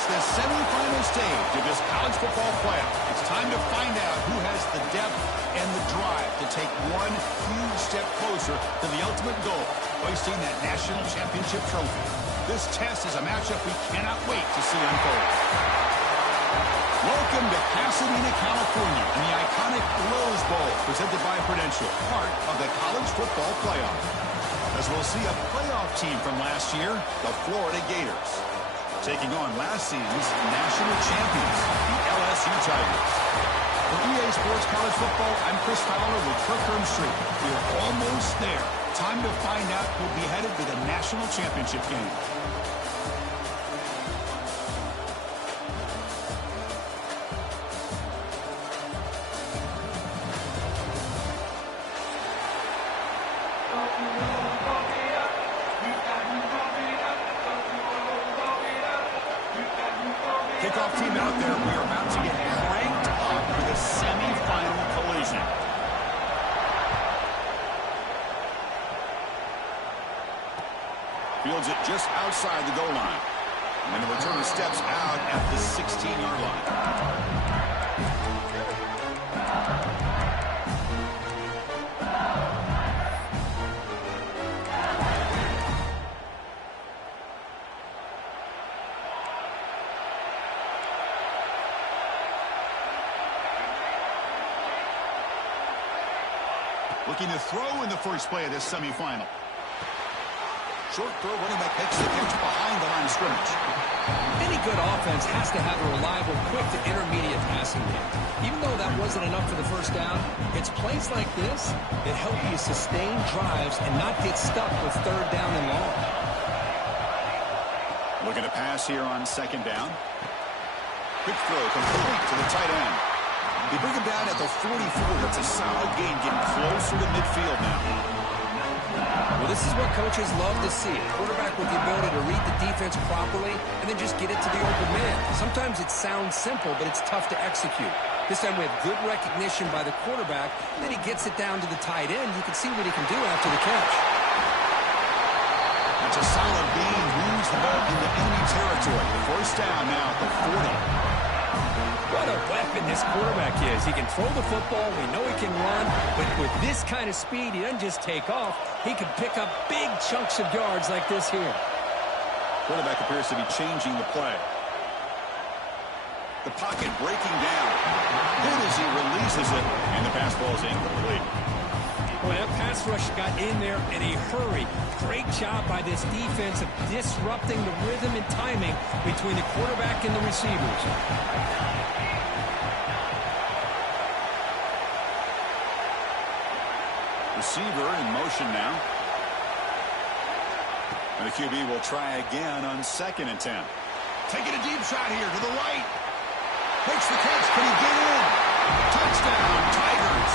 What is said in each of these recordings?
It's the semifinal stage of this college football playoff. It's time to find out who has the depth and the drive to take one huge step closer to the ultimate goal, hoisting that national championship trophy. This test is a matchup we cannot wait to see unfold. Welcome to Pasadena, California, and the iconic Rose Bowl presented by Prudential, part of the college football playoff. As we'll see a playoff team from last year, the Florida Gators, taking on last season's national champions, the LSU Tigers. For EA Sports College Football, I'm Chris Fowler with Kirk Street. We're almost there. Time to find out who'll be headed to the national championship game. Kickoff team out there. We are about to get cranked up for the semifinal collision. Fields it just outside the goal line. And the returner steps out at the 16-yard line. Looking to throw in the first play of this semifinal. Short throw, running back makes the catch behind the line of scrimmage. Any good offense has to have a reliable, quick to intermediate passing game. Even though that wasn't enough for the first down, it's plays like this that help you sustain drives and not get stuck with third down and long. Looking to pass here on second down. Quick throw, complete to the tight end. They bring him down at the 44. It's a solid gain, getting closer to midfield now. Well, this is what coaches love to see. A quarterback with the ability to read the defense properly and then just get it to the open man. Sometimes it sounds simple, but it's tough to execute. This time we have good recognition by the quarterback. Then he gets it down to the tight end. You can see what he can do after the catch. That's a solid gain. Moves the ball into enemy territory. First down now at the 40. What a weapon this quarterback is. He can throw the football. We know he can run. But with this kind of speed, he doesn't just take off. He can pick up big chunks of yards like this here. Quarterback appears to be changing the play. The pocket breaking down. Good as he releases it. And the pass ball is incomplete. Well, that pass rush got in there in a hurry. Great job by this defense of disrupting the rhythm and timing between the quarterback and the receivers. Receiver in motion now. And the QB will try again on 2nd and 10. Taking a deep shot here to the right. Makes the catch. Can he get in? Touchdown, Tigers,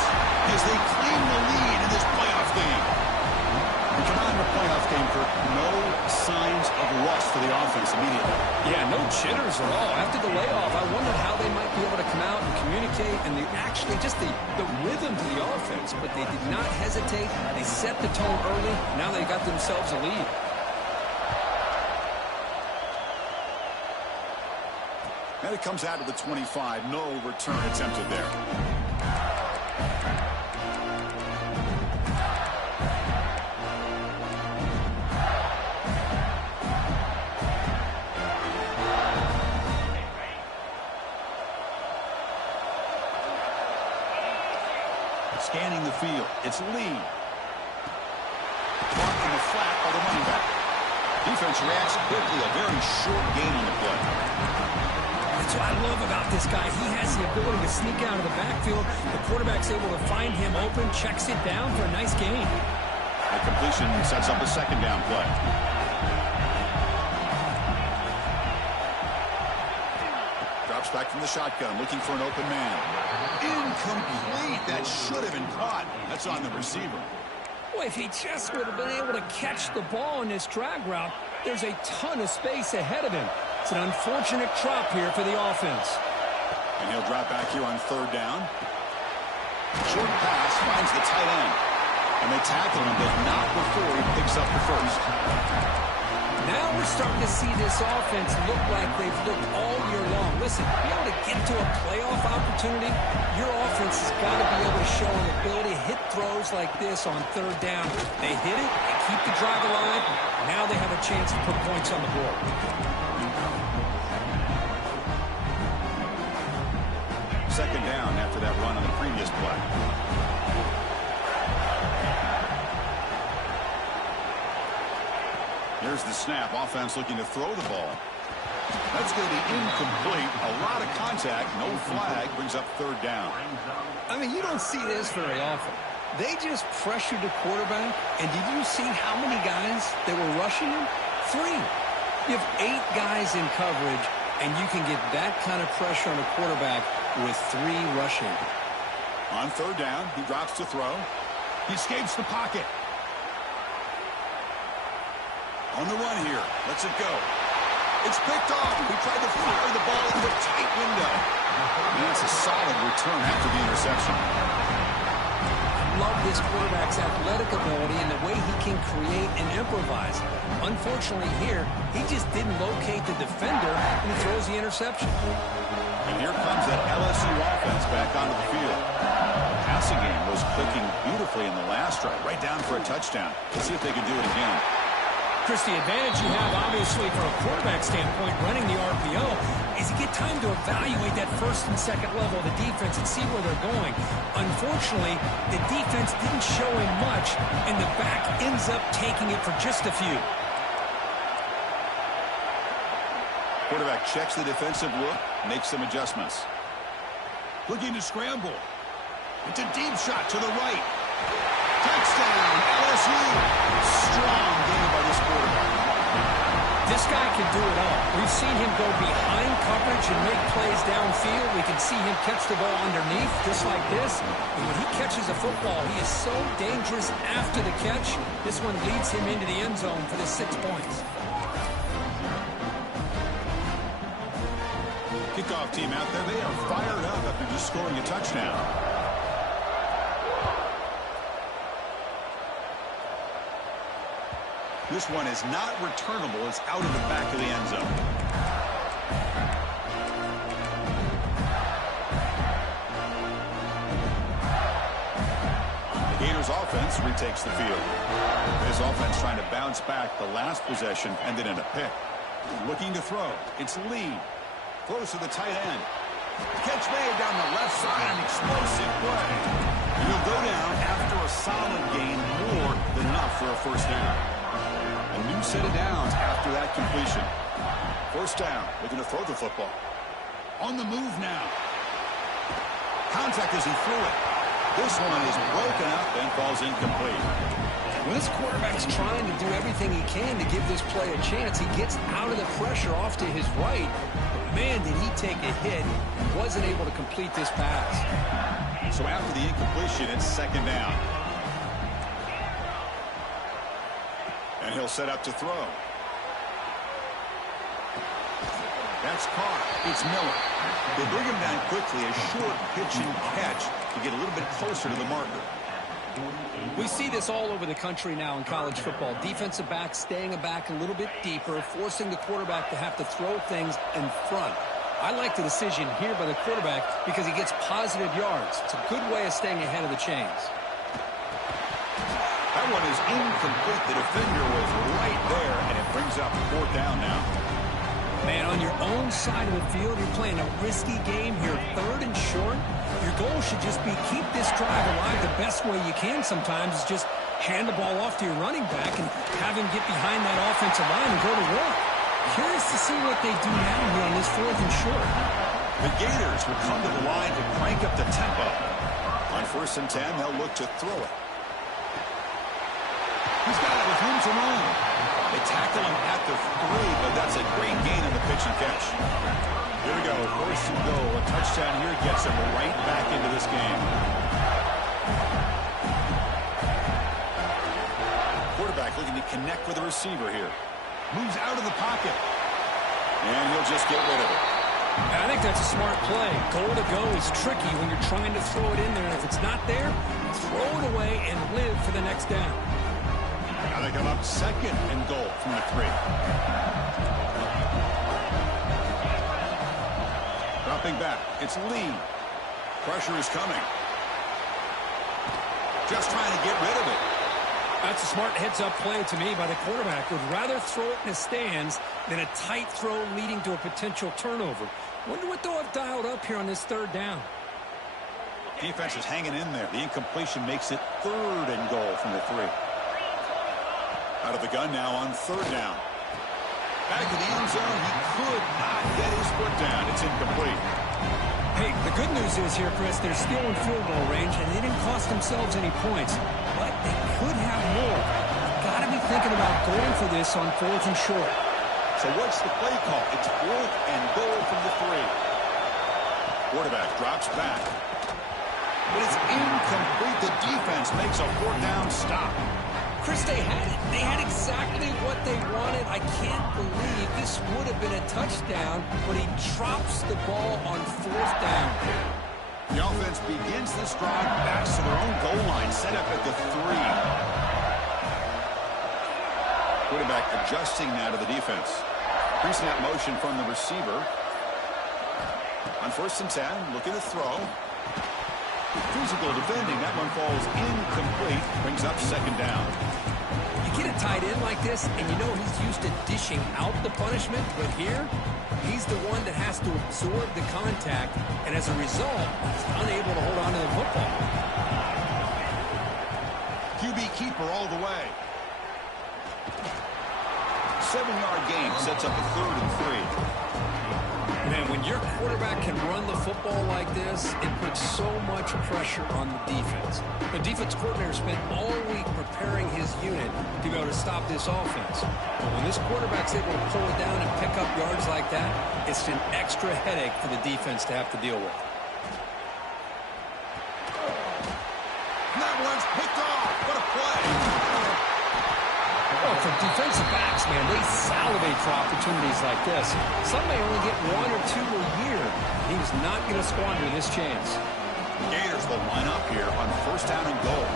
as they claim the lead in this playoff game. We come out in the playoff game, Kirk. No signs of rust for the offense immediately. Yeah, no jitters at all. After the layoff, I wondered how they might be able to come out and communicate and actually just the rhythm to the offense. But they did not hesitate. They set the tone early. Now they got themselves a lead. And it comes out of the 25. No return attempted there. Scanning the field. It's Lee. Caught in the flat by the running back. Defense reacts quickly. A very short gain on the play. That's what I love about this guy. He has the ability to sneak out of the backfield. The quarterback's able to find him open, checks it down for a nice gain. The completion sets up a 2nd down play. Drops back from the shotgun, looking for an open man. Incomplete. That should have been caught. That's on the receiver. Boy, if he just would have been able to catch the ball in this drag route, there's a ton of space ahead of him. It's an unfortunate drop here for the offense. And he'll drop back here on 3rd down. Short pass finds the tight end. And they tackle him, but not before he picks up the first. Now we're We're starting to see this offense look like they've looked all year long. Listen, to be able to get to a playoff opportunity, your offense has got to be able to show an ability to hit throws like this on third down. They hit it, they keep the drive alive. Now they have a chance to put points on the board. Second down after that run on the previous play. Here's the snap. Offense looking to throw the ball. That's going to be incomplete. A lot of contact. No flag. Brings up third down. I mean, you don't see this very often. They just pressured the quarterback, and did you see how many guys that were rushing him? 3. You have 8 guys in coverage, and you can get that kind of pressure on a quarterback with 3 rushing. On third down, he drops to throw. He escapes the pocket. On the run here. Lets it go. It's picked off. He tried to fire the ball into a tight window. And that's a solid return after the interception. Love this quarterback's athletic ability and the way he can create and improvise. Unfortunately here, he just didn't locate the defender and he throws the interception. And here comes that LSU offense back onto the field. The passing game was clicking beautifully in the last drive, right down for a touchdown. Let's see if they can do it again. Chris, the advantage you have, obviously, from a quarterback standpoint, running the RPO, is you get time to evaluate that first and second level of the defense and see where they're going. Unfortunately, the defense didn't show him much, and the back ends up taking it for just a few. Quarterback checks the defensive look, makes some adjustments. Looking to scramble. It's a deep shot to the right. Touchdown, LSU. Strong game by this quarterback. This guy can do it all. We've seen him go behind coverage and make plays downfield. We can see him catch the ball underneath, just like this. And when he catches a football, he is so dangerous after the catch. This one leads him into the end zone for the 6 points. Kickoff team out there. They are fired up after just scoring a touchdown. This one is not returnable. It's out of the back of the end zone. The Gators offense retakes the field. This offense trying to bounce back. The last possession ended in a pick. Looking to throw. It's Lee. Throws to the tight end. Catch made down the left side. An explosive play. And he'll go down after a solid gain, more than enough for a first down. A new set of downs after that completion. First down. Looking to throw the football. On the move now. Contact as he threw it. This one is broken up and falls incomplete. When this quarterback's trying to do everything he can to give this play a chance, he gets out of the pressure off to his right. But man, did he take a hit. He wasn't able to complete this pass. So after the incompletion, it's second down. And he'll set up to throw. That's caught. It's Miller. They bring him down quickly. A short pitch and catch to get a little bit closer to the marker. We see this all over the country now in college football. Defensive backs staying back a little bit deeper, forcing the quarterback to have to throw things in front. I like the decision here by the quarterback because he gets positive yards. It's a good way of staying ahead of the chains. That one is incomplete. The defender was right there, and it brings up fourth down now. Man, on your own side of the field, you're playing a risky game here, third and short. Your goal should just be keep this drive alive the best way you can sometimes is just hand the ball off to your running back and have him get behind that offensive line and go to work. Curious to see what they do now here on this fourth and short. The Gators will come to the line to crank up the tempo. On first and 10, they'll look to throw it. He's got it with room to run. They tackle him at the 3, but that's a great gain on the pitch and catch. Here we go, first and goal. A touchdown here gets him right back into this game. Quarterback looking to connect with the receiver here. Moves out of the pocket. And he'll just get rid of it. I think that's a smart play. Goal to go is tricky when you're trying to throw it in there. If it's not there, throw it away and live for the next down. Now they come up second and goal from the 3. Stepping back, it's Lee. Pressure is coming. Just trying to get rid of it. That's a smart heads-up play to me by the quarterback. Would rather throw it in the stands than a tight throw leading to a potential turnover. Wonder what they'll have dialed up here on this third down. Defense is hanging in there. The incompletion makes it 3rd and goal from the 3. Out of the gun now on 3rd down. Back to the end zone. He could not get his foot down. It's incomplete. Hey, the good news is here, Chris, they're still in field goal range, and they didn't cost themselves any points. But they could have more. Got to be thinking about going for this on 4th and short. So what's the play call? It's 4th and goal from the 3. Quarterback drops back. But it's incomplete. The defense makes a 4th down stop. Chris, they had it. They had exactly what they wanted. I can't believe this would have been a touchdown, but he drops the ball on 4th down. The offense begins this drive, backs to their own goal line, set up at the 3. Quarterback adjusting now to the defense. Pre-snap motion from the receiver. On 1st and 10, looking to throw. Physical defending. That one falls incomplete. Brings up 2nd down. You get a tight end like this, and you know he's used to dishing out the punishment, but here, he's the one that has to absorb the contact, and as a result, he's unable to hold on to the football. QB keeper all the way. 7-yard gain sets up a 3rd and 3. Man, when your quarterback can run the football like this, it puts so much pressure on the defense. The defense coordinator spent all week preparing his unit to be able to stop this offense. But when this quarterback's able to pull it down and pick up yards like that, it's an extra headache for the defense to have to deal with. That one's picked off. What a play. Oh, for defensive backs, man, they salivate for opportunities like this. Some may only get 1 or 2 a year. He's not going to squander this chance. The Gators will line up here on 1st down and goal.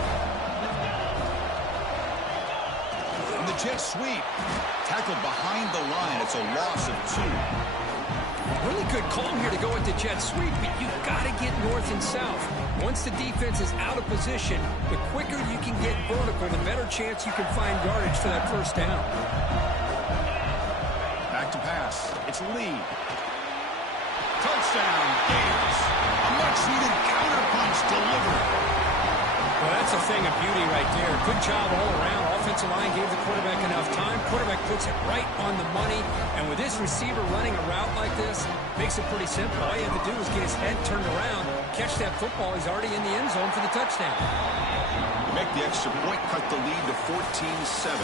And the jet sweep. Tackled behind the line. It's a loss of 2. Really good call here to go with the jet sweep, but you've got to get north and south. Once the defense is out of position, the quicker you can get vertical, the better chance you can find yardage for that 1st down. Back to pass. It's Lee. Touchdown, Gators. A much-needed counterpunch delivered. Well, that's a thing of beauty right there. Good job all around. Offensive line gave the quarterback enough time. Quarterback puts it right on the money. And with his receiver running a route like this, makes it pretty simple. All you have to do is get his head turned around, catch that football. He's already in the end zone for the touchdown. Make the extra point, cut the lead to 14-7.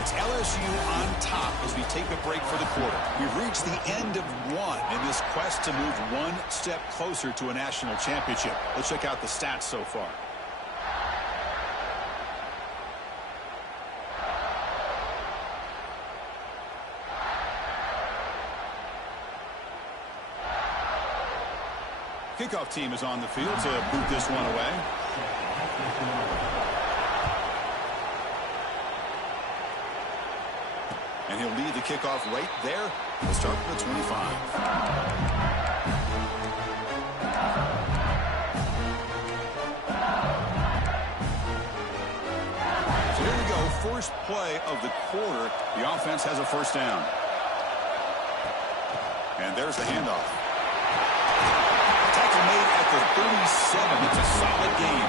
It's LSU on top as we take a break for the quarter. We've reached the end of 1 in this quest to move 1 step closer to a national championship. Let's check out the stats so far. Kickoff team is on the field to boot this one away. And he'll lead the kickoff right there. We'll start from the 25. So here we go. First play of the quarter. The offense has a 1st down. And there's the handoff. Made at the 37. It's a solid game.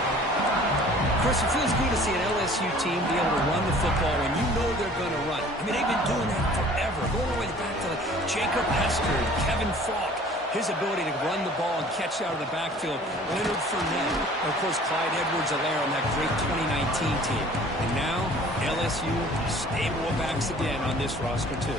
Chris, it feels good to see an LSU team be able to run the football when you know they're going to run it. I mean, they've been doing that forever. Going all the way back to like Jacob Hester and Kevin Falk. His ability to run the ball and catch out of the backfield. Leonard Fournette. And, of course, Clyde Edwards-Helaire on that great 2019 team. And now, LSU stable of backs again on this roster, too.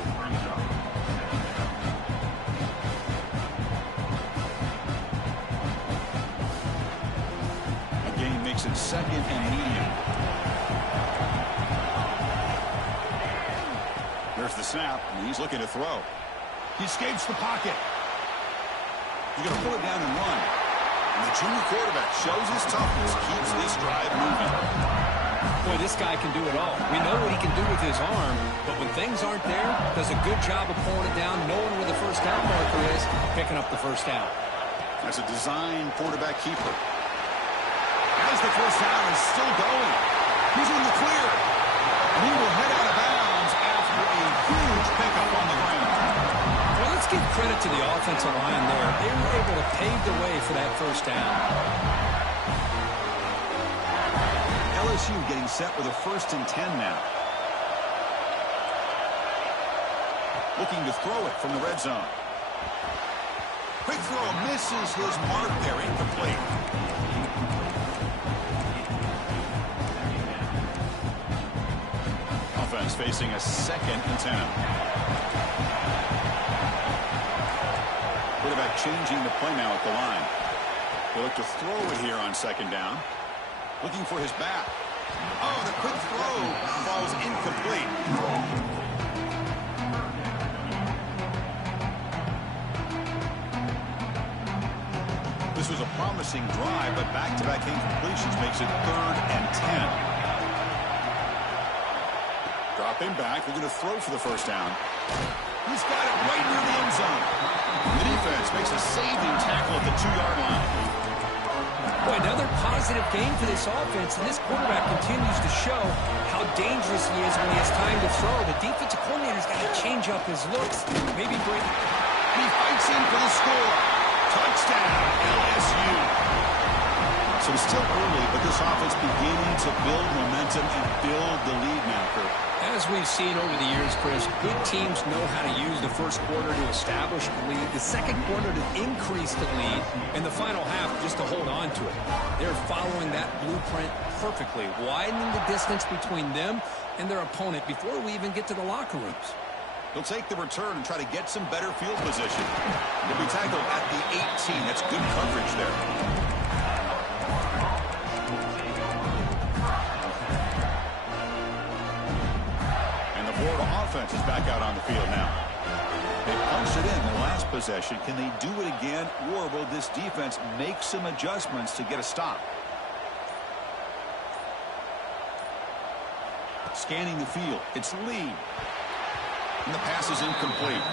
It's 2nd and medium. There's the snap, and he's looking to throw. He escapes the pocket. He's going to pull it down and run. And the junior quarterback shows his toughness, keeps this drive moving. Boy, this guy can do it all. We know what he can do with his arm, but when things aren't there, does a good job of pulling it down, knowing where the 1st down marker is, picking up the 1st down. As a design quarterback keeper. As the first down is still going. He's in the clear. And he will head out of bounds after a huge pickup on the ground. Well, let's give credit to the offensive line there. They were able to pave the way for that first down. LSU getting set with a 1st and 10 now. Looking to throw it from the red zone. Quick throw misses his mark there. Incomplete. Offense facing a 2nd and 10. Quarterback changing the play now at the line. They look to throw it here on 2nd down. Looking for his back. Oh, the quick throw falls incomplete. This was a promising drive, but back-to-back incompletions makes it 3rd and 10. Dropping back, looking to throw for the first down. He's got it right near the end zone. The defense makes a saving tackle at the 2-yard line. Boy, another positive game for this offense, and this quarterback continues to show how dangerous he is when he has time to throw. The defensive coordinator's got to change up his looks, maybe bring... He fights in for the score. Touchdown, LSU. So it's still early, but this offense beginning to build momentum and build the lead now, Kurt. As we've seen over the years, Chris, good teams know how to use the first quarter to establish the lead, the second quarter to increase the lead, and the final half just to hold on to it. They're following that blueprint perfectly, widening the distance between them and their opponent before we even get to the locker rooms. He'll take the return and try to get some better field position. He'll be tackled at the 18. That's good coverage there. And the Florida offense is back out on the field now. They punched it in the last possession. Can they do it again, or will this defense make some adjustments to get a stop? Scanning the field. It's Lee. And the pass is incomplete.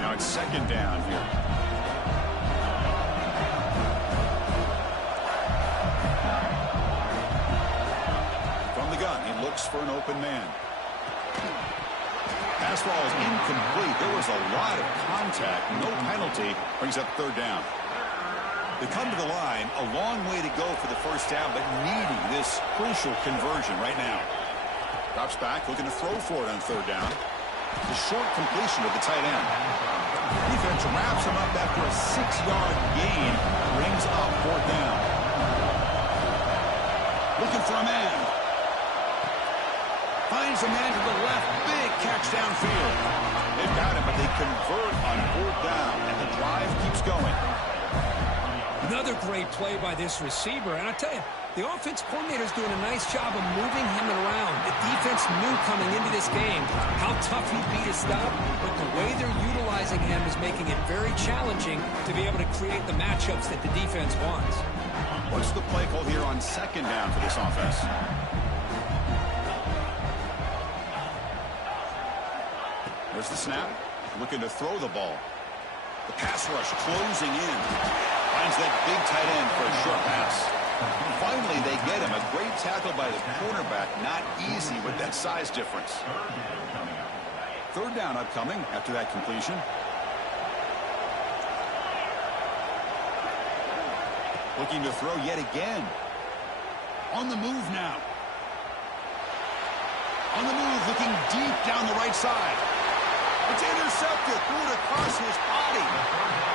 Now it's 2nd down here. From the gun, he looks for an open man. Pass ball is incomplete. There was a lot of contact. No penalty. Brings up 3rd down. They come to the line, a long way to go for the first down, but needing this crucial conversion right now. Drops back, looking to throw for it on 3rd down. The short completion of the tight end. Defense wraps him up after a 6-yard gain. Brings up 4th down. Looking for a man. Finds a man to the left. Big catch downfield. They've got him, but they convert on 4th down, and the drive keeps going. Another great play by this receiver. And I tell you, the offense coordinator is doing a nice job of moving him around. The defense knew coming into this game how tough he'd be to stop, but the way they're utilizing him is making it very challenging to be able to create the matchups that the defense wants. What's the play call here on 2nd down for this offense? There's the snap. Looking to throw the ball. The pass rush closing in. Finds that big tight end for a short pass. And finally, they get him. A great tackle by the cornerback. Not easy with that size difference. 3rd down upcoming after that completion. Looking to throw yet again. On the move now. On the move, looking deep down the right side. It's intercepted. Threw it across his body.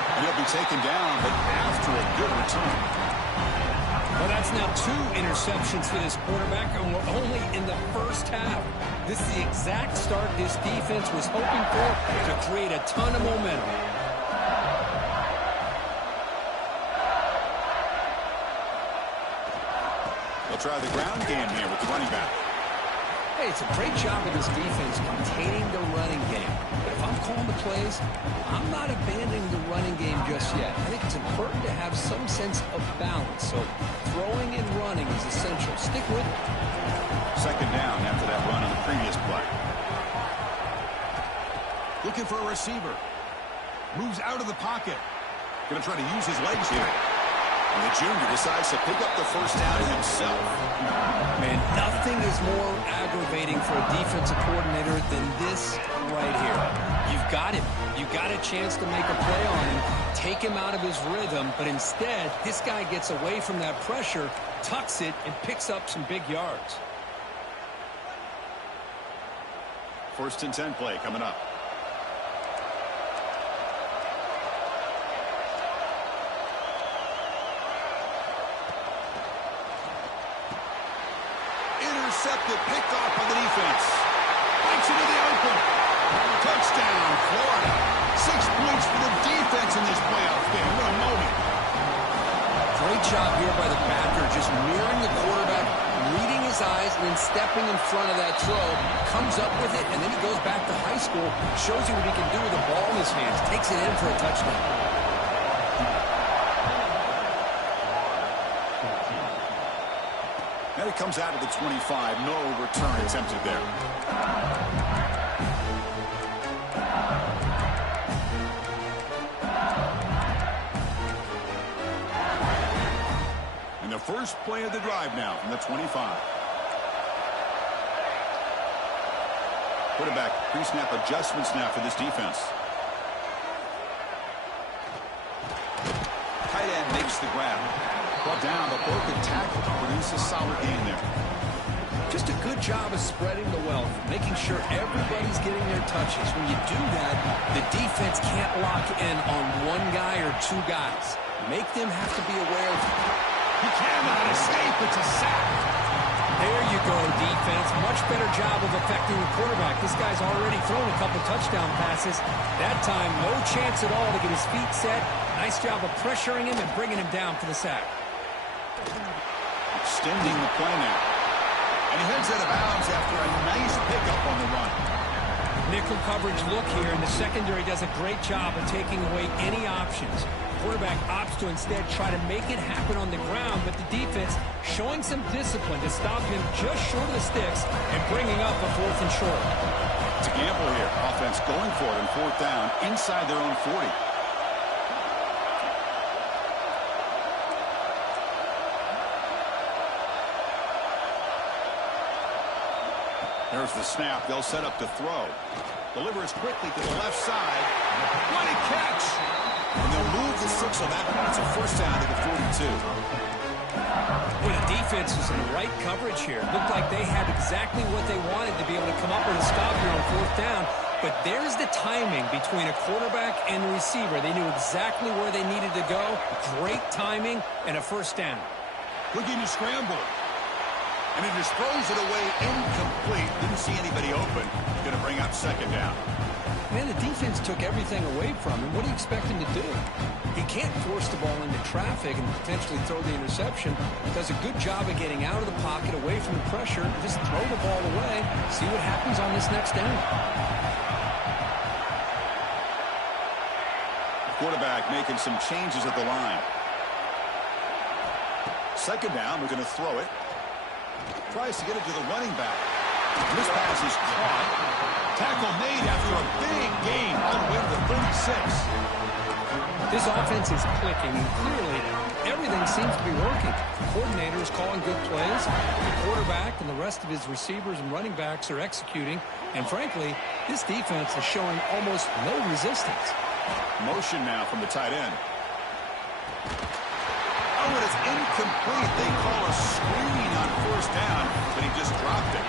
And he'll be taken down, but after a good return. Well, that's now 2 interceptions for this quarterback, and we're only in the first half. This is the exact start this defense was hoping for to create a ton of momentum. They'll try the ground game here with the running back. Hey, it's a great job of this defense containing the running game. But if I'm calling the plays, I'm not abandoning the running game just yet. I think it's important to have some sense of balance. So throwing and running is essential. Stick with it. 2nd down after that run on the previous play. Looking for a receiver. Moves out of the pocket. Going to try to use his legs here. And the junior decides to pick up the first down himself. Man, nothing is more aggravating for a defensive coordinator than this right here. You've got him. You've got a chance to make a play on him, take him out of his rhythm, but instead, this guy gets away from that pressure, tucks it, and picks up some big yards. First and 10 play coming up. Intercepted, picked off by the defense. Breaks into the open. Touchdown, Florida. 6 points for the defense in this playoff game. What a moment. Great job here by the backer, just mirroring the quarterback, reading his eyes, and then stepping in front of that throw. Comes up with it, and then he goes back to high school, shows you what he can do with the ball in his hands, takes it in for a touchdown. And it comes out of the 25. No return attempted there. And the first play of the drive now from the 25. Quarterback pre-snap adjustments now for this defense. Tight end makes the grab. Brought down, but broken tackle to produce a solid gain there. Just a good job of spreading the wealth, making sure everybody's getting their touches. When you do that, the defense can't lock in on one guy or two guys. Make them have to be aware of it. He cannot escape. It's a sack. There you go, defense. Much better job of affecting the quarterback. This guy's already thrown a couple touchdown passes. That time, no chance at all to get his feet set. Nice job of pressuring him and bringing him down for the sack. Extending the play now. And he heads out of bounds after a nice pickup on the run. Nickel coverage look here, and the secondary does a great job of taking away any options. Quarterback opts to instead try to make it happen on the ground, but the defense showing some discipline to stop him just short of the sticks and bringing up a 4th and short. It's a gamble here. Offense going for it on 4th down inside their own 40. There's the snap. They'll set up to throw. Delivers quickly to the left side. What a catch! And they'll move the 6 on that one. It's a first down to the 42. Well, the defense was in the right coverage here. Looked like they had exactly what they wanted to be able to come up with a stop here on 4th down. But there's the timing between a quarterback and the receiver. They knew exactly where they needed to go. Great timing and a first down. Looking to scramble. And he just throws it away incomplete. Didn't see anybody open. Going to bring up 2nd down. Man, the defense took everything away from him. What do you expect him to do? He can't force the ball into traffic and potentially throw the interception. Does a good job of getting out of the pocket, away from the pressure, and just throw the ball away. See what happens on this next down. Quarterback making some changes at the line. 2nd down, we're going to throw it. Tries to get it to the running back. This pass is caught. Tackle made after a big gain all the way to the 36. This offense is clicking, and clearly everything seems to be working. The coordinator is calling good plays. The quarterback and the rest of his receivers and running backs are executing. And frankly, this defense is showing almost no resistance. Motion now from the tight end. Oh, and it's incomplete. They call a screen on 1st down, but he just dropped it.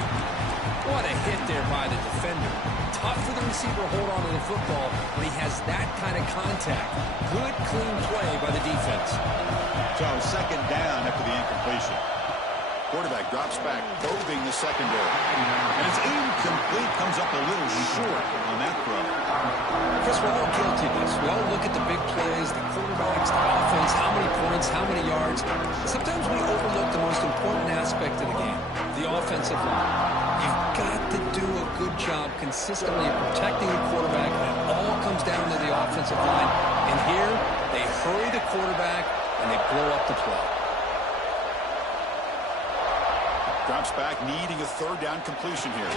What a hit there by the defender. Tough for the receiver to hold on to the football when he has that kind of contact. Good, clean play by the defense. So 2nd down after the incompletion. Quarterback drops back, probing the secondary. And it's incomplete, comes up a little short on that throw. Chris, we're all guilty of this. We all look at the big plays, the quarterbacks, the offense, how many points, how many yards. Sometimes we overlook the most important aspect of the game, the offensive line. You've got to do a good job consistently of protecting the quarterback, and it all comes down to the offensive line. And here, they hurry the quarterback, and they blow up the play. Drops back, needing a 3rd down completion here.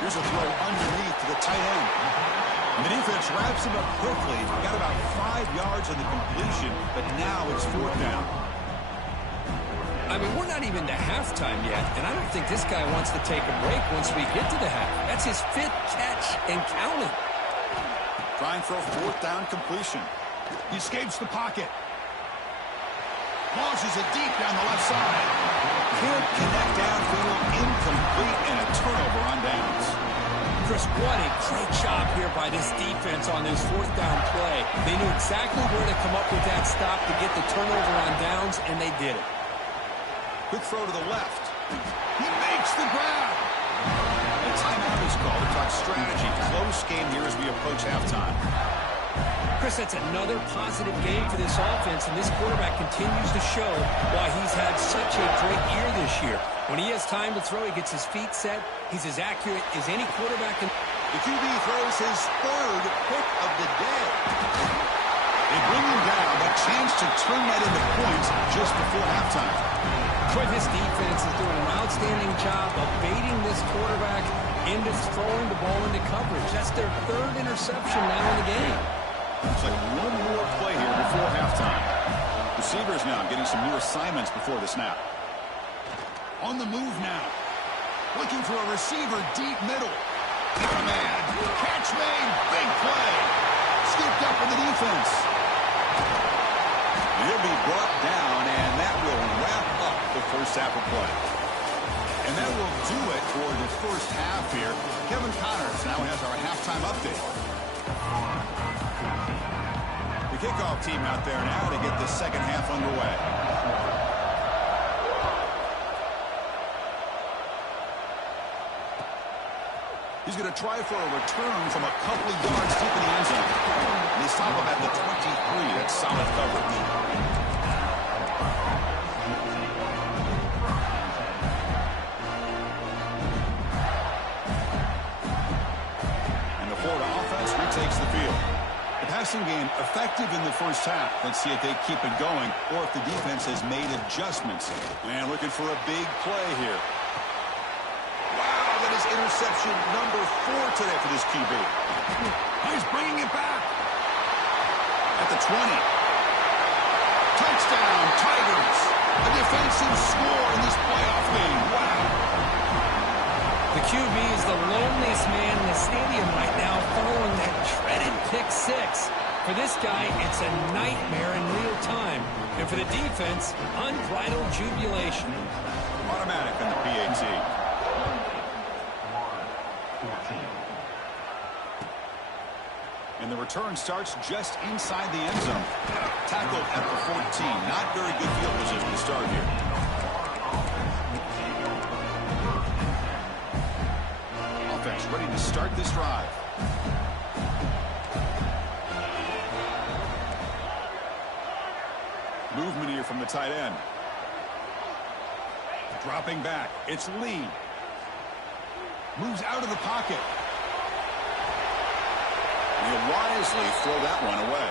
Here's a throw underneath to the tight end. The defense wraps him up quickly. Got about 5 yards on the completion, but now it's 4th down. I mean, we're not even to halftime yet, and I don't think this guy wants to take a break once we get to the half. That's his 5th catch and counting. Trying for a 4th down completion. He escapes the pocket. Launches it deep down the left side. Can't connect downfield, incomplete, and a turnover on downs. Chris, what a great job here by this defense on this 4th down play. They knew exactly where to come up with that stop to get the turnover on downs, and they did it. Quick throw to the left. He makes the grab. A timeout is called to talk strategy. Close game here as we approach halftime. Chris, that's another positive game for this offense, and this quarterback continues to show why he's had such a great year this year. When he has time to throw, he gets his feet set. He's as accurate as any quarterback. The QB throws his 3rd pick of the day. They bring him down, a chance to turn that into points just before halftime. Boy, this defense is doing an outstanding job of baiting this quarterback into throwing the ball into coverage. That's their 3rd interception now in the game. Looks like one more play here before halftime. Receivers now getting some new assignments before the snap. On the move now. Looking for a receiver deep middle. Got a man. Catch made. Big play. Scooped up in the defense. He'll be brought down, and that will wrap up the first half of play. And that will do it for the first half here. Kevin Connors now has our halftime update. The kickoff team out there now to get the second half underway. He's going to try for a return from a couple of yards deep in the end zone. And they stop him at the 23. That's solid coverage. And the Florida offense retakes the field. The passing game effective in the first half. Let's see if they keep it going or if the defense has made adjustments. And looking for a big play here. That is interception number 4 today for this QB. He's bringing it back. At the 20. Touchdown, Tigers. A defensive score in this playoff game. Wow. The QB is the loneliest man in the stadium right now following that dreaded pick 6. For this guy, it's a nightmare in real time. And for the defense, unbridled jubilation. Automatic on the PAT. And the return starts just inside the end zone. Tackled at the 14. Not very good field position to start here. Offense ready to start this drive. Movement here from the tight end. Dropping back. It's Lee. Moves out of the pocket. He'll wisely throw that one away.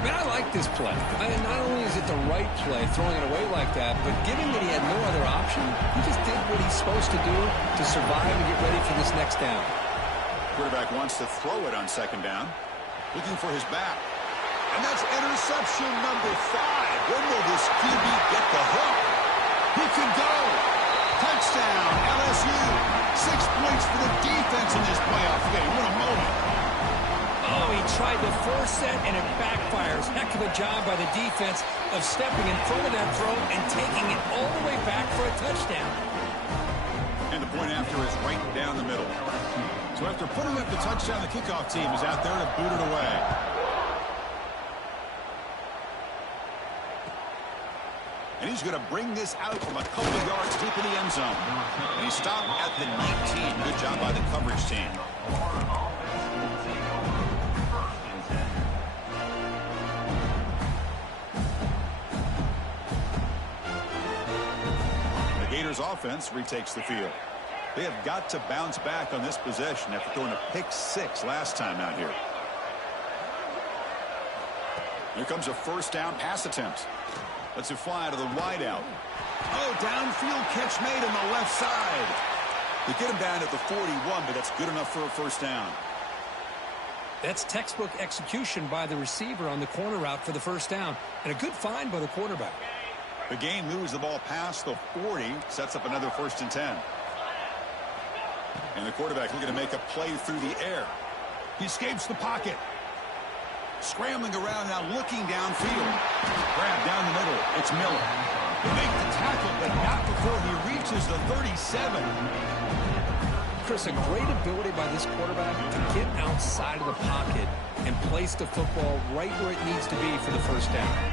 Man, I like this play. Not only is it the right play, throwing it away like that, but given that he had no other option, he just did what he's supposed to do to survive and get ready for this next down. Quarterback wants to throw it on second down. Looking for his back. And that's interception number 5. When will this QB get the hook? He can go. Touchdown, LSU. 6 points for the defense in this playoff game. What a moment. Oh, he tried to force that, and it backfires. Heck of a job by the defense of stepping in front of that throw and taking it all the way back for a touchdown. And the point after is right down the middle. So after putting up the touchdown, the kickoff team is out there to boot it away. And he's going to bring this out from a couple of yards deep in the end zone. And he stopped at the 19. Good job by the coverage team. The Gators offense retakes the field. They have got to bounce back on this possession after throwing a pick 6 last time out here. Here comes a first down pass attempt. Let's it fly to the wide out. Oh, downfield catch made on the left side. They get him down at the 41, but that's good enough for a first down. That's textbook execution by the receiver on the corner route for the first down, and a good find by the quarterback. The game moves the ball past the 40, sets up another 1st and 10. And the quarterback looking to make a play through the air. He escapes the pocket. Scrambling around now, looking downfield. Grab down the middle. It's Miller. He'll make the tackle, but not before he reaches the 37. Chris, a great ability by this quarterback to get outside of the pocket and place the football right where it needs to be for the first down.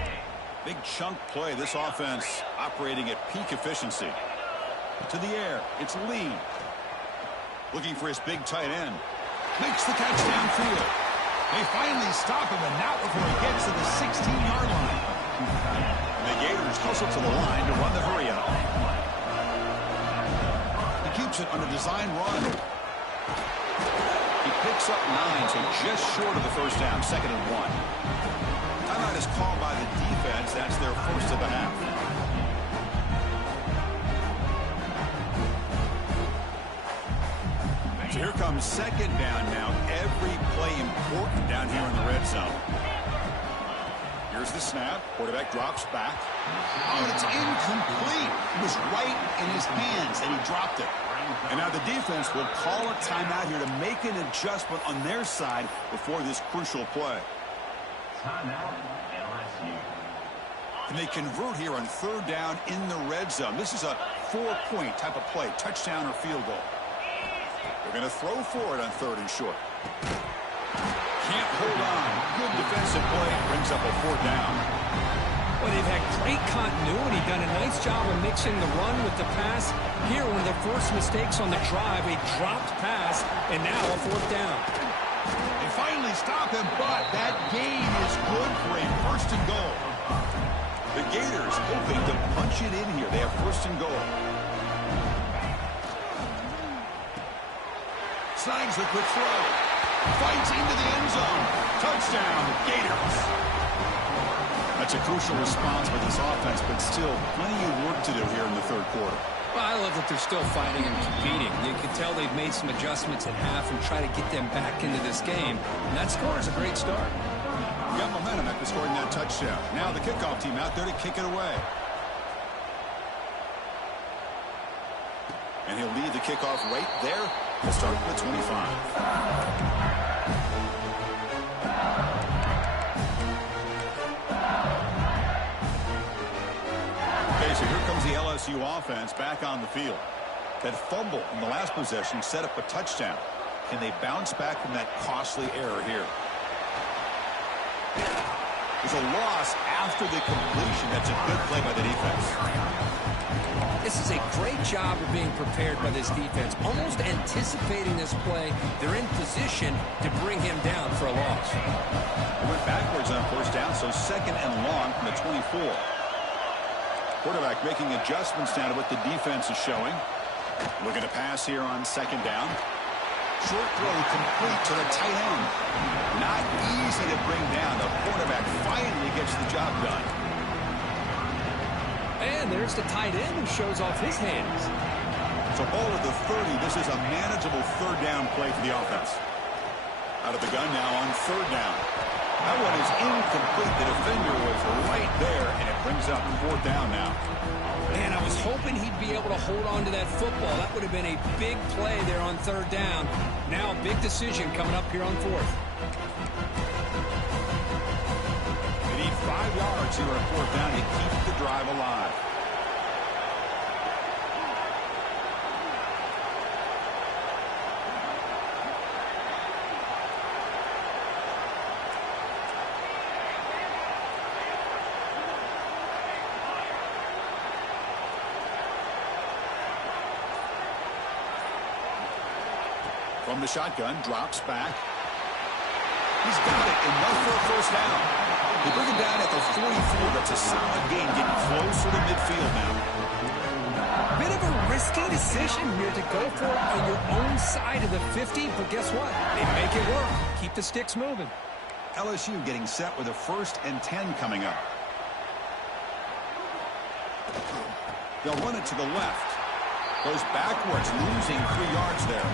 Big chunk play. This offense operating at peak efficiency. To the air. It's Lee. Looking for his big tight end. Makes the catch downfield. They finally stop him, and not before he gets to the 16-yard line. And the Gators hustle to the line to run the hurry up. He keeps it on a design run. He picks up 9, so just short of the first down, 2nd and 1. Timeout is called by the defense. That's their first of the half. So here comes 2nd down now. Every play important down here in the red zone. Here's the snap. Quarterback drops back. Oh, and it's incomplete. It was right in his hands, and he dropped it. And now the defense will call a timeout here to make an adjustment on their side before this crucial play. And they convert here on 3rd down in the red zone. This is a 4-point type of play, touchdown or field goal. They're going to throw for it on 3rd and short. Can't hold on. Good defensive play. Brings up a 4th down. Well, they've had great continuity, done a nice job of mixing the run with the pass. Here, one of their first mistakes on the drive, a dropped pass, and now a 4th down. They finally stop him, but that gain is good for a 1st and goal. The Gators hoping to punch it in here. They have 1st and goal. Snags the quick throw. Fights into the end zone. Touchdown, Gators. That's a crucial response for this offense, but still plenty of work to do here in the 3rd quarter. Well, I love that they're still fighting and competing. You can tell they've made some adjustments at half and try to get them back into this game. And that score is a great start. Got momentum after scoring that touchdown. Now the kickoff team out there to kick it away. And he'll lead the kickoff right there. He'll start with 25. Okay, so here comes the LSU offense back on the field. That fumble in the last possession set up a touchdown. Can they bounce back from that costly error here? There's a loss after the completion. That's a good play by the defense. This is a great job of being prepared by this defense. Almost anticipating this play, they're in position to bring him down for a loss. He went backwards on 1st down, so 2nd and long from the 24. Quarterback making adjustments down to what the defense is showing. Looking to pass here on 2nd down. Short throw complete to the tight end. Not easy to bring down. The quarterback finally gets the job done. And there's the tight end who shows off his hands. So ball at the 30. This is a manageable 3rd down play for the offense. Out of the gun now on 3rd down. That one is incomplete. The defender was right there, and it brings up 4th down now. Man, I was hoping he'd be able to hold on to that football. That would have been a big play there on 3rd down. Now a big decision coming up here on 4th. They need 5 yards here on 4th down to keep the drive alive. From the shotgun, drops back. He's got it, enough for a 1st down. They bring him down at the 44. That's a solid gain, getting closer to midfield now. Bit of a risky decision here to go for it on your own side of the 50, but guess what? They make it work. Keep the sticks moving. LSU getting set with a 1st and 10 coming up. They'll run it to the left. Goes backwards, losing 3 yards there.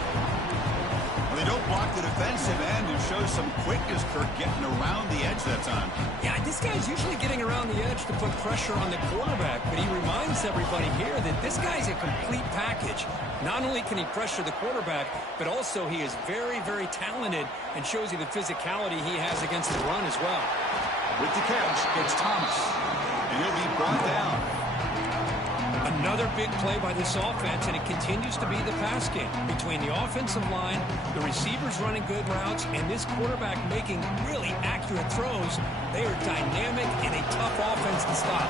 Well, they don't block the defensive end and show some quickness, Kirk, getting around the edge that time. Yeah, this guy's usually getting around the edge to put pressure on the quarterback, but he reminds everybody here that this guy's a complete package. Not only can he pressure the quarterback, but also he is very, very talented and shows you the physicality he has against the run as well. With the catch, it's Thomas, and he'll be brought down. Another big play by this offense, and it continues to be the pass game between the offensive line, the receivers running good routes, and this quarterback making really accurate throws. They are dynamic and a tough offense to stop.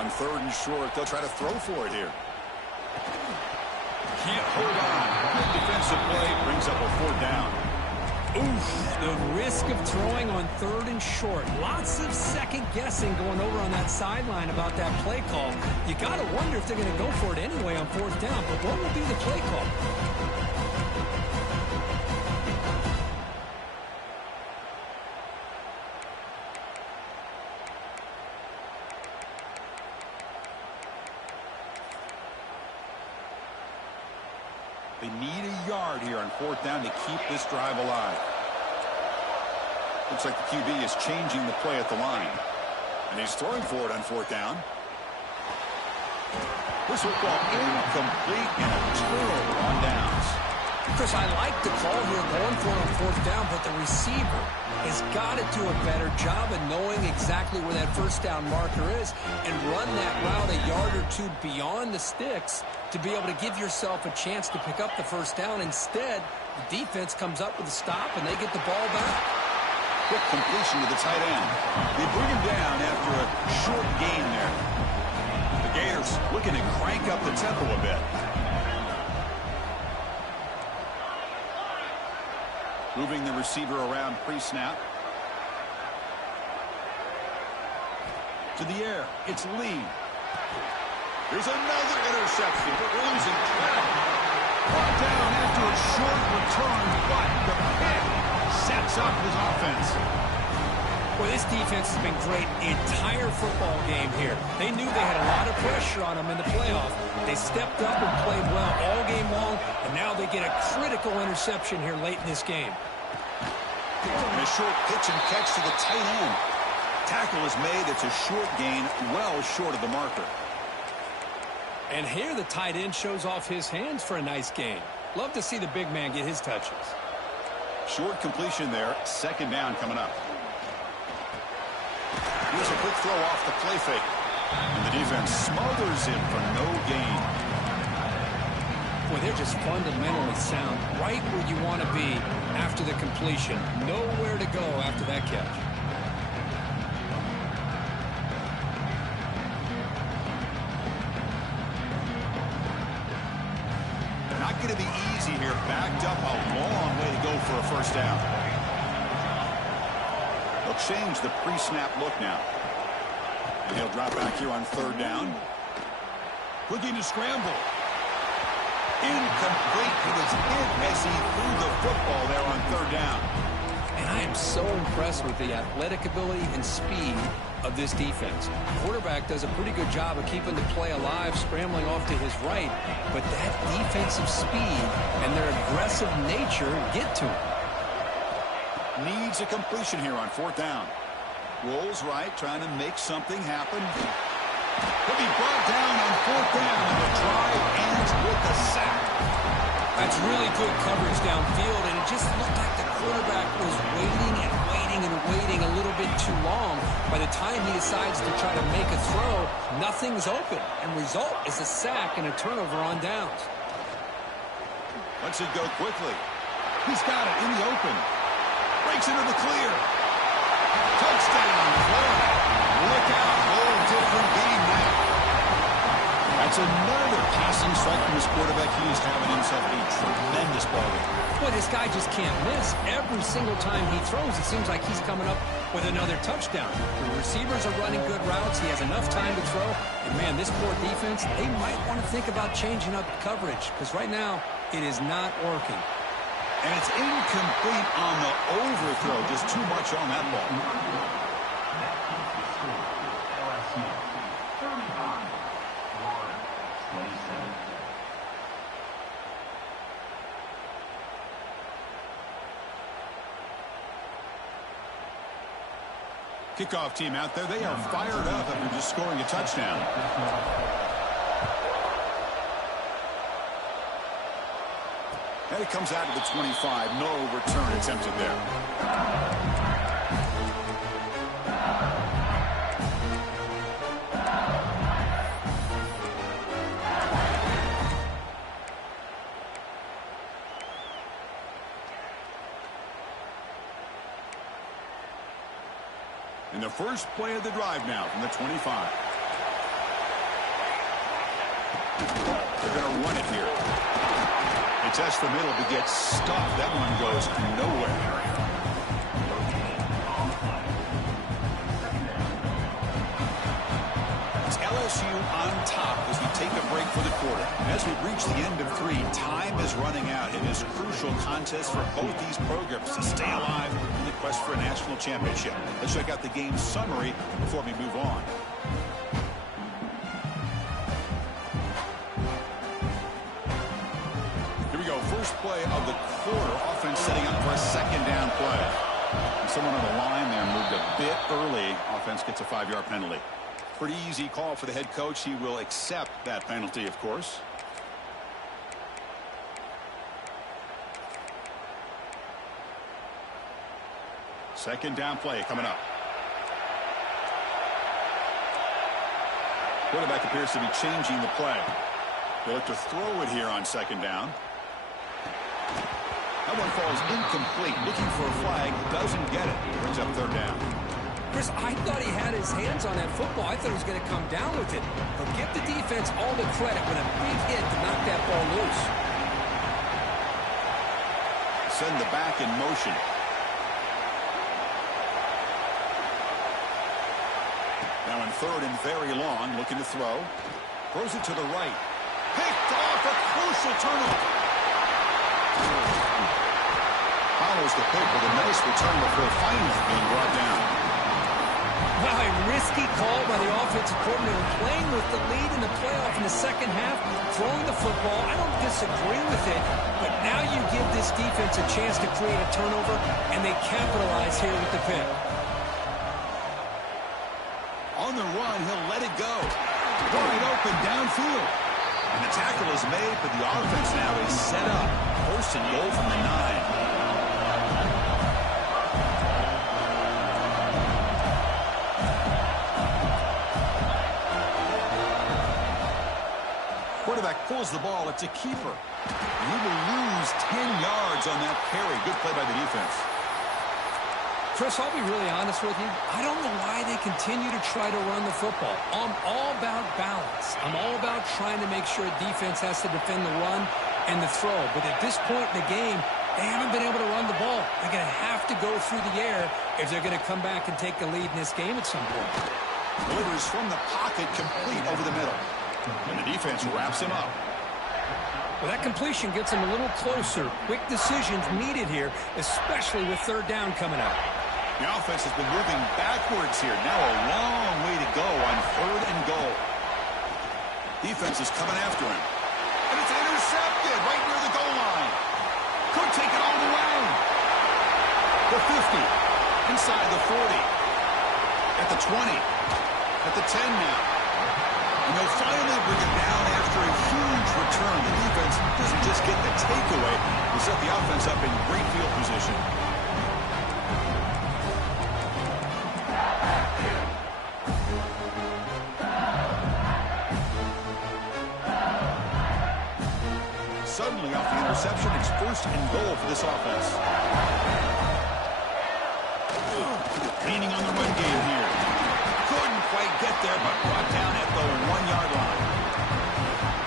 On 3rd and short, they'll try to throw for it here. Can't hold on. Good defensive play brings up a 4th down. Oof, the risk of throwing on 3rd and short. Lots of second guessing going over on that sideline about that play call. You got to wonder if they're going to go for it anyway on 4th down, but what will be the play call? They need a yard here on 4th down to keep this drive alive. Looks like the QB is changing the play at the line. And he's throwing for it on 4th down. This football incomplete and a turnover on downs. Chris, I like the call here going for it on 4th down, but the receiver has got to do a better job of knowing exactly where that 1st down marker is and run that route a yard or 2 beyond the sticks to be able to give yourself a chance to pick up the 1st down. Instead, the defense comes up with a stop and they get the ball back. Quick completion to the tight end. They bring him down after a short gain there. The Gators looking to crank up the tempo a bit. Moving the receiver around pre-snap. To the air. It's Lee. There's another interception, but we're losing track. Brought down after a short return, but the pick sets up his offense. Well, this defense has been great the entire football game here. They knew they had a lot of pressure on them in the playoff. They stepped up and played well all game long, and now they get a critical interception here late in this game. And a short pitch and catch to the tight end. Tackle is made. It's a short gain, well short of the marker. And here the tight end shows off his hands for a nice gain. Love to see the big man get his touches. Short completion there. 2nd down coming up. Here's a quick throw off the play fake. And the defense smothers him for no gain. Well, they're just fundamentally sound, right where you want to be after the completion. Nowhere to go after that catch. Not going to be easy here. Backed up a long way to go for a 1st down. They'll change the pre-snap look now. And he'll drop back here on 3rd down. Looking to scramble. Incomplete. He was hit as he threw the football there on 3rd down. And I am so impressed with the athletic ability and speed of this defense. Quarterback does a pretty good job of keeping the play alive, scrambling off to his right, but that defensive speed and their aggressive nature get to him. Needs a completion here on 4th down. Rolls right, trying to make something happen. He'll be brought down on 4th down, and the drive ends with a sack. That's really good coverage downfield, and it just looked like the quarterback was waiting and waiting and waiting a little bit too long. By the time he decides to try to make a throw, nothing's open, and result is a sack and a turnover on downs. Lets it go quickly. He's got it in the open. Breaks into the clear. Touchdown, Florida. Look out, whole different game now. That's another passing strike from his quarterback. He is having himself a tremendous ball game. Boy, this guy just can't miss. Every single time he throws, it seems like he's coming up with another touchdown. The receivers are running good routes. He has enough time to throw. And, man, this poor defense, they might want to think about changing up coverage because right now it is not working. And it's incomplete on the overthrow. Just too much on that ball. Kickoff team out there, they are fired up after just scoring a touchdown. And it comes out to the 25. No return attempted there. In the first play of the drive now from the 25. They're going to run it here. They test the middle to get stuffed. That one goes nowhere. It's LSU on top as we take a break for the quarter. As we reach the end of 3, time is running out. It is a crucial contest for both these programs to stay alive in the quest for a national championship. Let's check out the game summary before we move on. Here we go. First play of the quarter. Offense setting up for a second down play. And someone on the line there moved a bit early. Offense gets a 5-yard penalty. Pretty easy call for the head coach. He will accept that penalty, of course. Second down play coming up. Quarterback appears to be changing the play. They look to throw it here on second down. That one falls incomplete. Looking for a flag. Doesn't get it. Brings up third down. Chris, I thought he had his hands on that football. I thought he was going to come down with it. But give the defense all the credit with a big hit to knock that ball loose. Send the back in motion. Now in third and very long, looking to throw. Throws it to the right. Picked off, a crucial turnover. Follows the pick with a nice return before finally being brought down. Wow, a risky call by the offensive coordinator, playing with the lead in the playoff in the second half, throwing the football. I don't disagree with it, but now you give this defense a chance to create a turnover, and they capitalize here with the pick. On the run, he'll let it go. Wide open downfield. And the tackle is made, but the offense now is set up. First and goal from the 9. Quarterback pulls the ball. It's a keeper. He will lose 10 yards on that carry. Good play by the defense. Chris, I'll be really honest with you. I don't know why they continue to try to run the football. I'm all about balance. I'm all about trying to make sure defense has to defend the run and the throw. But at this point in the game, they haven't been able to run the ball. They're going to have to go through the air if they're going to come back and take the lead in this game at some point. Delivers from the pocket, complete over the middle. And the defense wraps him up. Well, that completion gets him a little closer. Quick decisions needed here, especially with third down coming up. The offense has been moving backwards here. Now a long way to go on third and goal. Defense is coming after him. And it's intercepted right near the goal line. Could take it all the way. The 50. Inside the 40. At the 20. At the 10 now. And they'll finally bring it down after a huge return. The defense doesn't just get the takeaway. They set the offense up in great field position. Suddenly off the interception, it's first and goal for this offense. Leaning on the run game here. Couldn't quite get there, but brought down at the 1-yard line.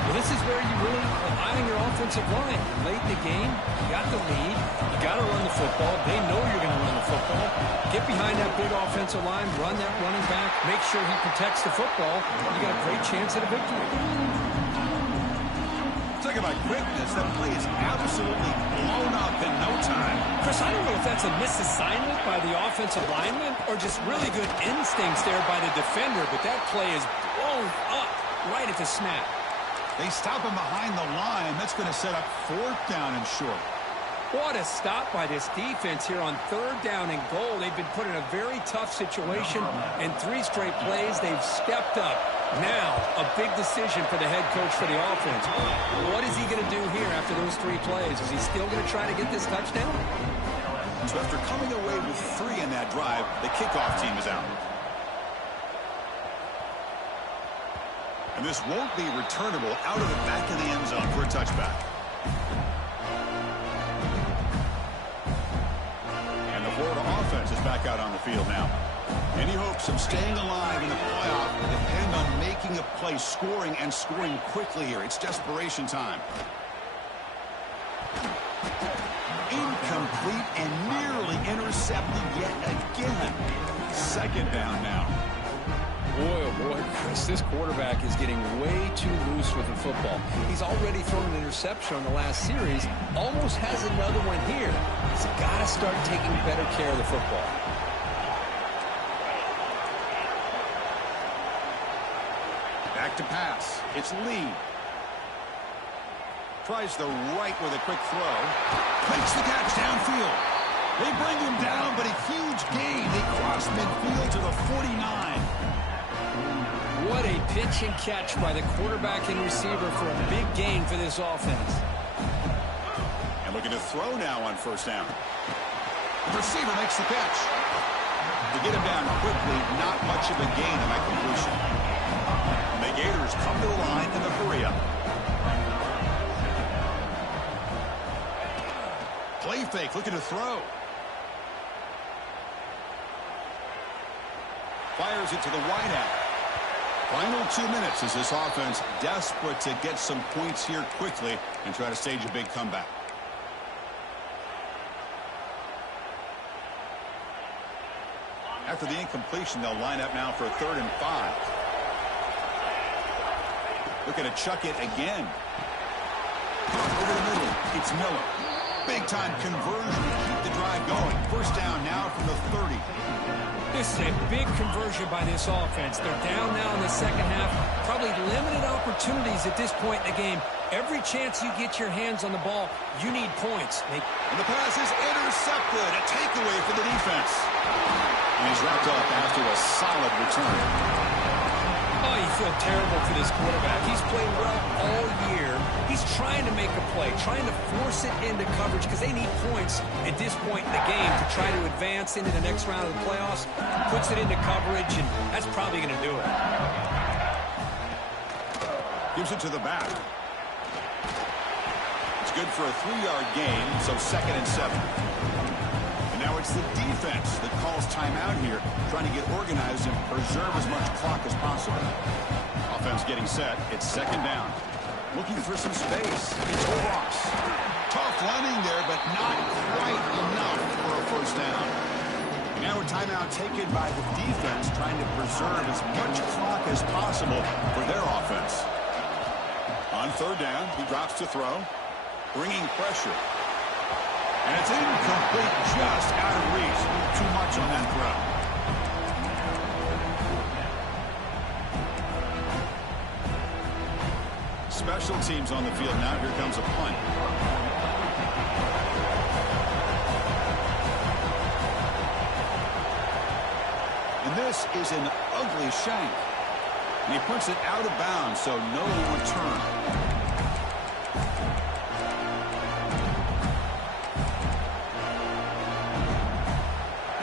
Well, this is where you really rely on your offensive line. Late in the game, you got the lead. You got to run the football. They know you're going to run the football. Get behind that big offensive line, run that running back, make sure he protects the football. You got a great chance at a victory. Talk about quickness. That play is absolutely blown up in no time. Chris, I don't know if that's a misassignment by the offensive lineman or just really good instincts there by the defender, but that play is blown up right at the snap. They stop him behind the line. That's going to set up fourth down and short. What a stop by this defense here on 3rd down and goal. They've been put in a very tough situation, and 3 straight plays, they've stepped up. Now, a big decision for the head coach for the offense. What is he going to do here after those 3 plays? Is he still going to try to get this touchdown? So after coming away with 3 in that drive, the kickoff team is out. And this won't be returnable out of the back of the end zone for a touchback. And the Florida offense is back out on the field now. Any hopes of staying alive in the playoff depend on making a play, scoring, and scoring quickly here. It's desperation time. Incomplete and nearly intercepted yet again. 2nd down now. Boy, oh boy, Chris, this quarterback is getting way too loose with the football. He's already thrown an interception on the last series, almost has another one here. He's got to start taking better care of the football. Back to pass. It's Lee. Tries the right with a quick throw. Makes the catch downfield. They bring him down, but a huge gain. They cross midfield to the 49. What a pitch and catch by the quarterback and receiver for a big gain for this offense. And looking to throw now on 1st down. The receiver makes the catch. To get him down quickly, not much of a gain on that completion. And the Gators come to the line in the hurry-up. Play fake, looking to throw. Fires it to the wideout. Final 2 minutes as this offense desperate to get some points here quickly and try to stage a big comeback. After the incompletion, they'll line up now for a 3rd and 5. Looking to chuck it again. Over the middle, it's Miller. Big-time conversion to keep the drive going. 1st down now from the 30. This is a big conversion by this offense. They're down now in the 2nd half. Probably limited opportunities at this point in the game. Every chance you get your hands on the ball, you need points. And the pass is intercepted. A takeaway for the defense. And he's wrapped up after a solid return. Oh, you feel terrible for this quarterback. He's played well all year. He's trying to make a play, trying to force it into coverage because they need points at this point in the game to try to advance into the next round of the playoffs. Puts it into coverage, and that's probably going to do it. Gives it to the back. It's good for a 3-yard gain, so 2nd and 7. And now it's the defense that calls timeout here, trying to get organized and preserve as much clock as possible. Offense getting set. It's 2nd down. Looking for some space. It's Ross. Tough running there, but not quite enough for a 1st down. And now a timeout taken by the defense, trying to preserve as much clock as possible for their offense. On 3rd down, he drops to throw, bringing pressure. And it's incomplete, just out of reach. Too much on that throw. Special teams on the field now. Here comes a punt. And this is an ugly shank. And he puts it out of bounds, so no return.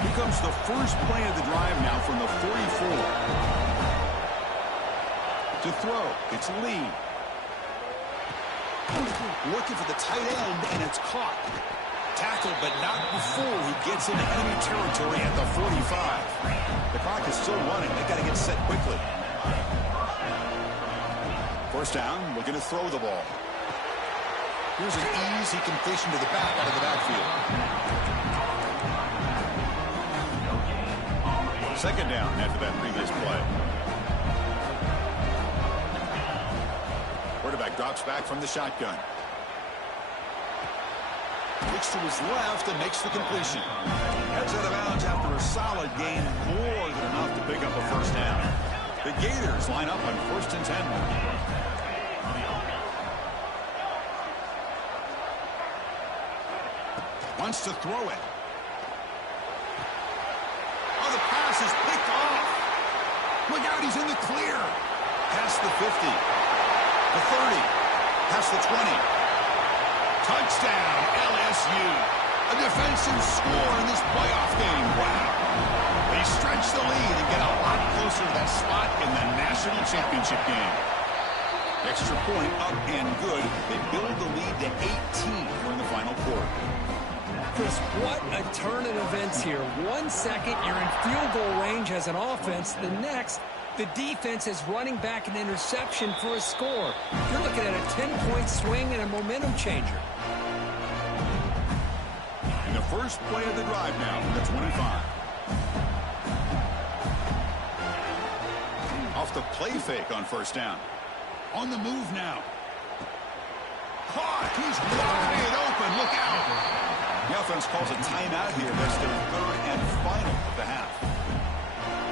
Here comes the first play of the drive now from the 44. To throw, it's Lee. Looking for the tight end, and it's caught. Tackled, but not before he gets into enemy territory at the 45. The clock is still running. They've got to get set quickly. 1st down, looking to throw the ball. Here's an easy completion to the back out of the backfield. 2nd down after that previous play. Quarterback drops back from the shotgun. Looks to his left and makes the completion. Heads out of bounds after a solid gain, more than enough to pick up a 1st down. The Gators line up on 1st and 10. Wants to throw it. Oh, the pass is picked off. Look out, he's in the clear. Past the 50. The 30. Past the 20. Touchdown, LSU. A defensive score in this playoff game. Wow. They stretch the lead and get a lot closer to that spot in the national championship game. Extra point up and good. They build the lead to 18 during the final quarter. Chris, what a turn in events here. 1 second, you're in field goal range as an offense. The next, the defense is running back an interception for a score. You're looking at a 10-point swing and a momentum changer. And the first play of the drive now from the 25. Off the play fake on first down. On the move now. Caught. He's wide open. Look out. The offense calls a timeout here. That's their third and final of the half.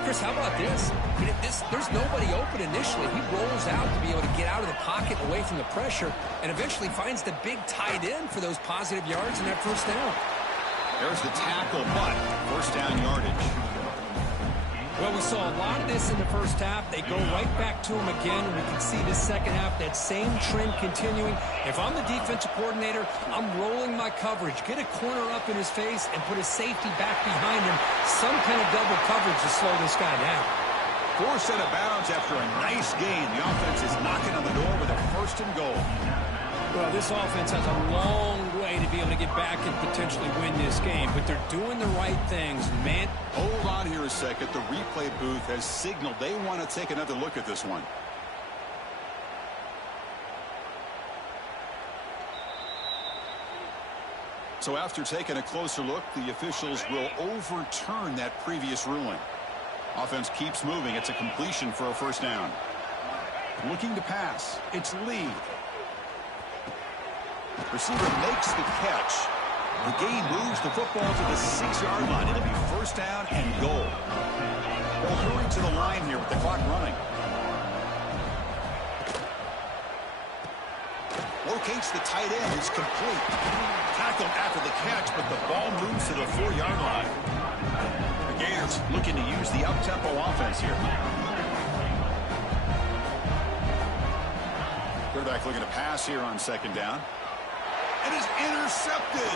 Chris, how about this? I mean, there's nobody open initially. He rolls out to be able to get out of the pocket away from the pressure and eventually finds the big tight end for those positive yards in that first down. There's the tackle, but first down yardage. Well, we saw a lot of this in the first half. They go right back to him again, and we can see the second half, that same trend continuing. If I'm the defensive coordinator, I'm rolling my coverage. Get a corner up in his face and put a safety back behind him. Some kind of double coverage to slow this guy down. Forced out of bounds after a nice gain. The offense is knocking on the door with a first and goal. Well, this offense has a long way to be able to get back and potentially win this game, but they're doing the right things, man. Hold on here a second. The replay booth has signaled they want to take another look at this one. So after taking a closer look, the officials will overturn that previous ruling. Offense keeps moving. It's a completion for a first down. Looking to pass. It's Lee. Receiver makes the catch. The gain moves the football to the 6-yard line. It'll be first down and goal. They'll hurry to the line here with the clock running. Locates the tight end. It's complete. Tackled after the catch, but the ball moves to the 4-yard line. The Gators looking to use the up-tempo offense here. Quarterback looking to pass here on second down. And is intercepted.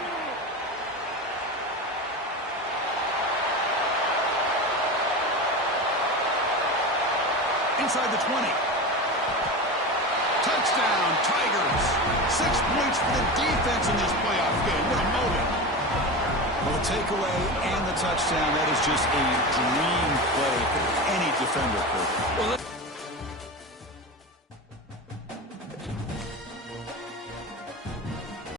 Inside the 20. Touchdown, Tigers. 6 points for the defense in this playoff game. What a moment. Well, the takeaway and the touchdown, that is just a dream play for any defender. Well,